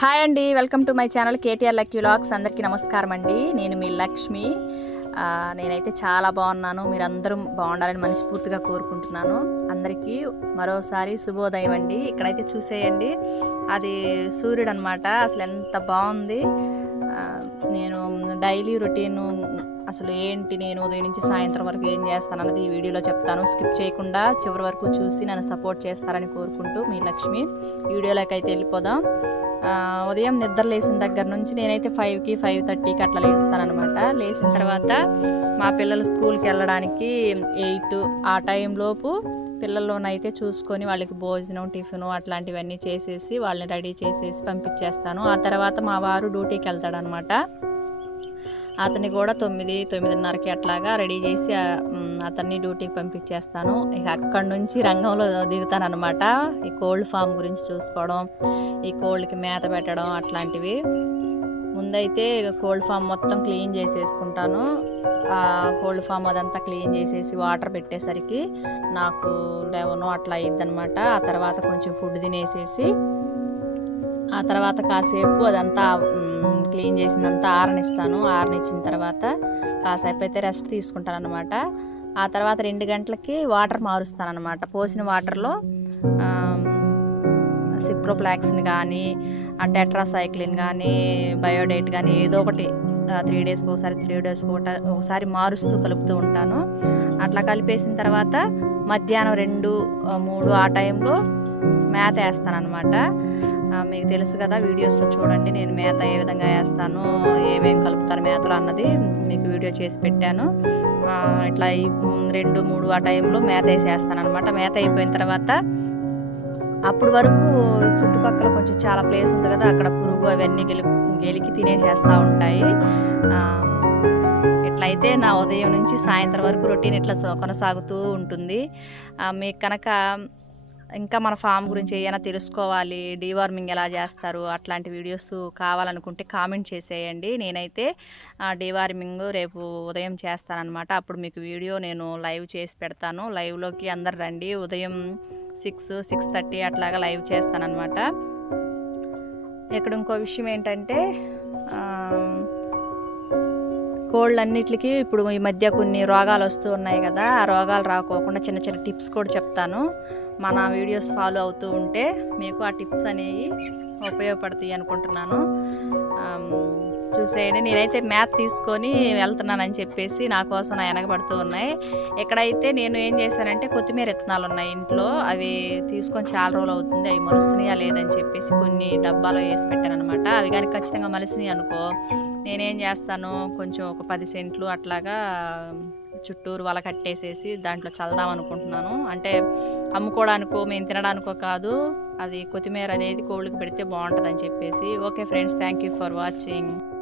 Hi అండి, welcome to my channel KTR lucky vlogs. అందరికీ నమస్కారం అండి. నేను మీ లక్ష్మి. నేనైతే చాలా బాగున్నాను. మీరందరూ బాగుండాలని మనస్ఫూర్తిగా కోరుకుంటున్నాను. అందరికీ మరోసారి శుభోదయం అండి. ఇక్కడైతే చూసేయండి, అది సూర్యుడు అనమాట. అసలు ఎంత బాగుంది. నేను డైలీ రొటీను అసలు ఏంటి, నేను ఉదయం నుంచి సాయంత్రం వరకు ఏం చేస్తాను అన్నది ఈ వీడియోలో చెప్తాను. స్కిప్ చేయకుండా చివరి వరకు చూసి నన్ను సపోర్ట్ చేస్తారని కోరుకుంటూ మీ లక్ష్మి. వీడియోలోకి అయితే వెళ్ళిపోదాం. ఉదయం నిద్ర లేచిన దగ్గర నుంచి నేనైతే 5కి 5:30కి అట్లా లేస్తానమాట. లేచిన తర్వాత మా పిల్లలు స్కూల్కి వెళ్ళడానికి 8 ఆ టైంలోపు పిల్లల్లోనైతే చూసుకొని వాళ్ళకి భోజనం టిఫిను అట్లాంటివన్నీ చేసేసి వాళ్ళని రెడీ చేసేసి పంపించేస్తాను. ఆ తర్వాత మా వారు డ్యూటీకి వెళ్తాడనమాట. అతన్ని కూడా 9:30కి అట్లాగా రెడీ చేసి అతన్ని డ్యూటీకి పంపించేస్తాను. ఇక అక్కడి నుంచి రంగంలో దిగుతానమాట. ఈ కోల్డ్ ఫామ్ గురించి చూసుకోవడం, ఈ కోల్డ్కి మేత పెట్టడం అట్లాంటివి. ముందైతే కోల్డ్ ఫామ్ మొత్తం క్లీన్ చేసేసుకుంటాను. కోల్డ్ ఫామ్ అదంతా క్లీన్ చేసేసి వాటర్ పెట్టేసరికి నాకు 11 అట్లా అయ్యిద్దనమాట. ఆ తర్వాత కొంచెం ఫుడ్ తినేసేసి ఆ తర్వాత కాసేపు అదంతా క్లీన్ చేసిందంతా ఆరనిస్తాను. ఆరనిచ్చిన తర్వాత కాసేపు అయితే రెస్ట్ తీసుకుంటాను అనమాట. ఆ తర్వాత 2 గంటలకి వాటర్ మారుస్తాను అనమాట. పోసిన వాటర్లో సిప్రోప్లాక్సిన్ కానీ టెట్రాసైక్లిన్ కానీ బయోడైట్ కానీ ఏదో ఒకటి 3 డేస్కి ఒకసారి 3 డేస్కి ఒకసారి మారుస్తూ కలుపుతూ ఉంటాను. అట్లా కలిపేసిన తర్వాత మధ్యాహ్నం 2, 3 ఆ టైంలో మేత వేస్తాను అనమాట. మీకు తెలుసు కదా, వీడియోస్లో చూడండి నేను మేత ఏ విధంగా వేస్తాను, ఏమేమి కలుపుతాను మేతలో అన్నది మీకు వీడియో చేసి పెట్టాను. ఇట్లా 2, 3 ఆ టైంలో మేత వేసేస్తాను అనమాట. మేత అయిపోయిన తర్వాత అప్పటి వరకు చుట్టుపక్కల కొంచెం చాలా ప్లేస్ ఉంది కదా, అక్కడ పురుగు అవన్నీ గెలికి తినేసేస్తూ ఉంటాయి. ఇట్లయితే నా ఉదయం నుంచి సాయంత్రం వరకు రొటీన్ ఇట్లా కొనసాగుతూ ఉంటుంది. మీకు కనుక ఇంకా మన ఫామ్ గురించి ఏమైనా తెలుసుకోవాలి, డీవార్మింగ్ ఎలా చేస్తారు అట్లాంటి వీడియోస్ కావాలనుకుంటే కామెంట్ చేసేయండి. నేనైతే డీవార్మింగ్ రేపు ఉదయం చేస్తానన్నమాట. అప్పుడు మీకు వీడియో నేను లైవ్ చేసి పెడతాను. లైవ్లోకి అందరు రండి. ఉదయం 6:30 అట్లాగా లైవ్ చేస్తానన్నమాట. ఇక్కడ ఇంకో విషయం ఏంటంటే, కోల్డ్ అన్నిటికీ ఇప్పుడు ఈ మధ్య కొన్ని రోగాలు వస్తూ ఉన్నాయి కదా, ఆ రోగాలు రాకోకుండా చిన్న చిన్న టిప్స్ కూడా చెప్తాను. మన వీడియోస్ ఫాలో అవుతూ ఉంటే మీకు ఆ టిప్స్ అనేవి ఉపయోగపడతాయి అనుకుంటున్నాను. చూసేయండి, నేనైతే మ్యాథ్ తీసుకొని వెళ్తున్నానని చెప్పేసి నా కోసం నా వెనకబడుతూ ఉన్నాయి. ఇక్కడైతే నేను ఏం చేశానంటే, కొత్తిమీర విత్తనాలు ఉన్నాయి ఇంట్లో, అవి తీసుకొని చాలా రోజులు అవుతుంది, అవి మలుస్తున్నాయా లేదని చెప్పేసి కొన్ని డబ్బాలో వేసి పెట్టాను అనమాట. అవి కానీ ఖచ్చితంగా మలిసినాయి అనుకో, నేనేం చేస్తాను, కొంచెం ఒక 10 సెంట్లు అట్లాగా చుట్టూరు వల కట్టేసేసి దాంట్లో చల్దాం అనుకుంటున్నాను. అంటే అమ్ముకోవడానికో మేము తినడానికో కాదు, అది కొత్తిమీర అనేది కోళ్ళకి పెడితే బాగుంటుందని చెప్పేసి. Okay friends, thank you for watching.